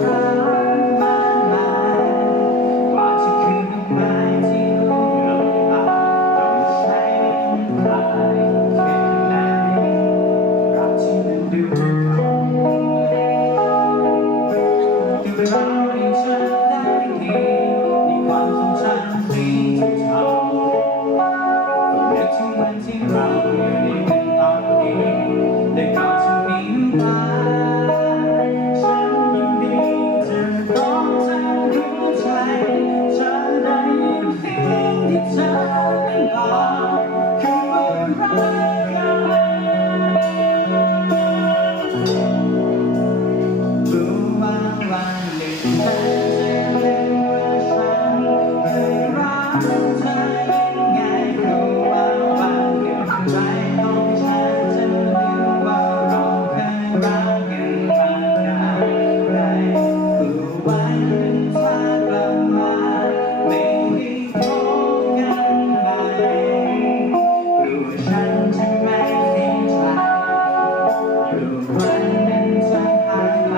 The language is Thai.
รักมากมายกว่าจะคืนดอกไม้ที่ร่วงหล่นมาต้องใช้เวลาแค่ไหนรักที่มันดูเก่าแต่เรายังจำได้ดีในความทรงจำที่เท่าๆนึกถึงวันที่เราอยู่ในกันตอนนี้แต่ก่อนจะมีน้ำตาฉันยินดีจะบอกเธอรู้ใจเธอได้ยินเสียงที่เธอนั้นบอกคือว่ารักกันรู้ว่าวันหนึ่งเธอจะลืมว่าฉันเคยรักเธอยังไงรู้ว่าวันหนึ่งใจของฉันจะลืมว่าเราเคยรักกันมานานไรรู้วันหนึ่งเธอกลับมาไม่ได้พบกันใหม่รู้ว่าฉันจะไม่เสียใจรู้วันหนึ่งเธอหายไป